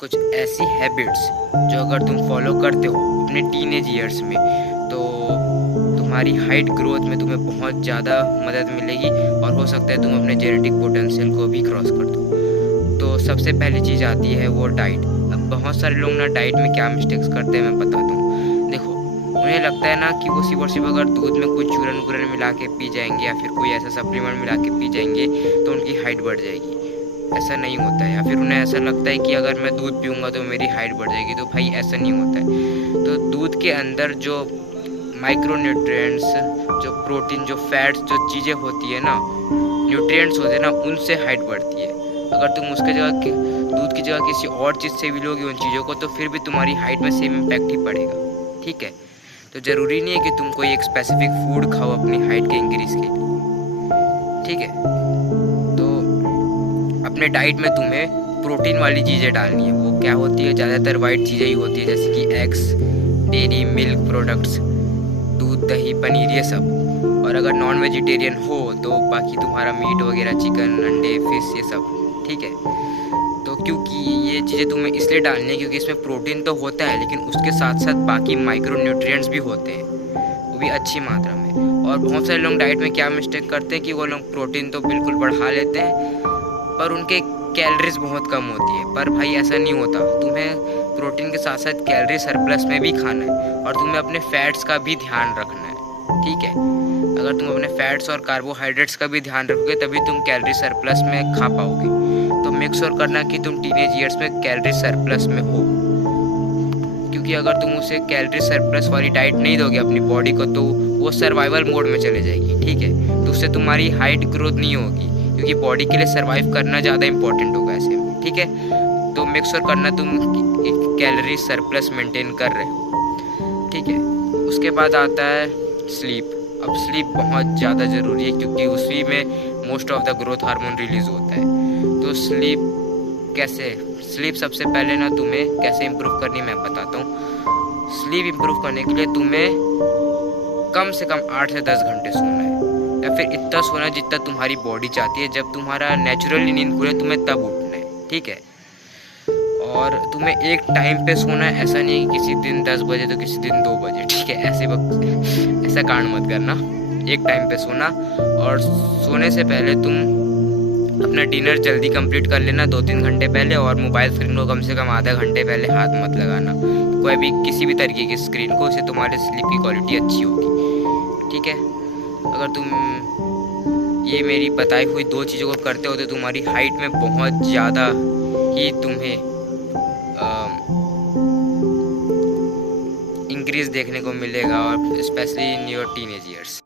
कुछ ऐसी हैबिट्स जो अगर तुम फॉलो करते हो अपने टीनेज ईयर्स में, तो तुम्हारी हाइट ग्रोथ में तुम्हें बहुत ज़्यादा मदद मिलेगी और हो सकता है तुम अपने जेनेटिक पोटेंशियल को भी क्रॉस कर दो। तो सबसे पहली चीज़ आती है वो डाइट। अब बहुत सारे लोग ना डाइट में क्या मिस्टेक्स करते हैं मैं बताता हूँ। देखो, उन्हें लगता है ना कि वो सिर्फ और सिर्फ अगर दूध में कुछ चूरन वूरन मिला के पी जाएंगे या फिर कोई ऐसा सप्लीमेंट मिला के पी जाएंगे तो उनकी हाइट बढ़ जाएगी। ऐसा नहीं होता है। या फिर उन्हें ऐसा लगता है कि अगर मैं दूध पीऊँगा तो मेरी हाइट बढ़ जाएगी, तो भाई ऐसा नहीं होता है। तो दूध के अंदर जो माइक्रोन्यूट्रिएंट्स, जो प्रोटीन, जो फैट्स, जो चीज़ें होती है ना, न्यूट्रिएंट्स होते हैं ना, उनसे हाइट बढ़ती है। अगर तुम उसके जगह दूध की जगह किसी और चीज़ से भी लोगे उन चीज़ों को, तो फिर भी तुम्हारी हाइट में सेम इम्पैक्ट ही पड़ेगा। ठीक है, तो ज़रूरी नहीं है कि तुम कोई एक स्पेसिफिक फूड खाओ अपनी हाइट के इंक्रीज़ के लिए। ठीक है, तो अपने डाइट में तुम्हें प्रोटीन वाली चीज़ें डालनी है। वो क्या होती है? ज़्यादातर वाइट चीज़ें ही होती है, जैसे कि एग्स, डेयरी मिल्क प्रोडक्ट्स, दूध, दही, पनीर, ये सब। और अगर नॉन वेजिटेरियन हो तो बाकी तुम्हारा मीट वगैरह, चिकन, अंडे, फिश, ये सब। ठीक है, तो क्योंकि ये चीज़ें तुम्हें इसलिए डालनी है क्योंकि इसमें प्रोटीन तो होता है, लेकिन उसके साथ साथ बाकी माइक्रो न्यूट्रिएंट्स भी होते हैं, वो भी अच्छी मात्रा में। और बहुत सारे लोग डाइट में क्या मिस्टेक करते हैं कि वो लोग प्रोटीन तो बिल्कुल बढ़ा लेते हैं पर उनके कैलोरीज बहुत कम होती है। पर भाई ऐसा नहीं होता, तुम्हें प्रोटीन के साथ साथ कैलोरी सरप्लस में भी खाना है और तुम्हें अपने फैट्स का भी ध्यान रखना है। ठीक है, अगर तुम अपने फैट्स और कार्बोहाइड्रेट्स का भी ध्यान रखोगे तभी तुम कैलोरी सरप्लस में खा पाओगे। तो मेक श्योर करना कि तुम टीनेज ईयर्स में कैलोरी सरप्लस में हो, क्योंकि अगर तुम उसे कैलोरी सरप्लस वाली डाइट नहीं दोगे अपनी बॉडी को तो वो सर्वाइवल मोड में चले जाएगी। ठीक है, तो उससे तुम्हारी हाइट ग्रोथ नहीं होगी, क्योंकि बॉडी के लिए सर्वाइव करना ज़्यादा इंपॉर्टेंट होगा ऐसे में। ठीक है, तो मेक श्योर करना तुम एक कैलोरी सरप्लस मेंटेन कर रहे हो। ठीक है, उसके बाद आता है स्लीप। अब स्लीप बहुत ज़्यादा ज़रूरी है क्योंकि उसी में most of the growth hormone release होता है। तो स्लीप कैसे? स्लीप सबसे पहले ना तुम्हें कैसे इम्प्रूव करनी मैं बताता हूँ। स्लीप इम्प्रूव करने के लिए तुम्हें कम से कम 8 से 10 घंटे सोना है, या फिर इतना सोना जितना तुम्हारी बॉडी चाहती है। जब तुम्हारा नेचुरली नींद खुले तुम्हें तब उठना है। ठीक है, और तुम्हें एक टाइम पे सोना है, ऐसा नहीं है कि किसी दिन 10 बजे तो किसी दिन 2 बजे। ठीक है, ऐसे वक्त ऐसा कांड मत करना। एक टाइम पे सोना, और सोने से पहले तुम अपना डिनर जल्दी कंप्लीट कर लेना 2-3 घंटे पहले, और मोबाइल स्क्रीन को कम से कम आधा घंटे पहले हाथ मत लगाना, कोई भी किसी भी तरीके की स्क्रीन को, इससे तुम्हारे स्लीप की क्वालिटी अच्छी होगी। ठीक है, अगर तुम ये मेरी बताई हुई 2 चीज़ों को करते हो तो तुम्हारी हाइट में बहुत ज़्यादा ही तुम्हें इंक्रीज़ देखने को मिलेगा, और specially in your teenage years.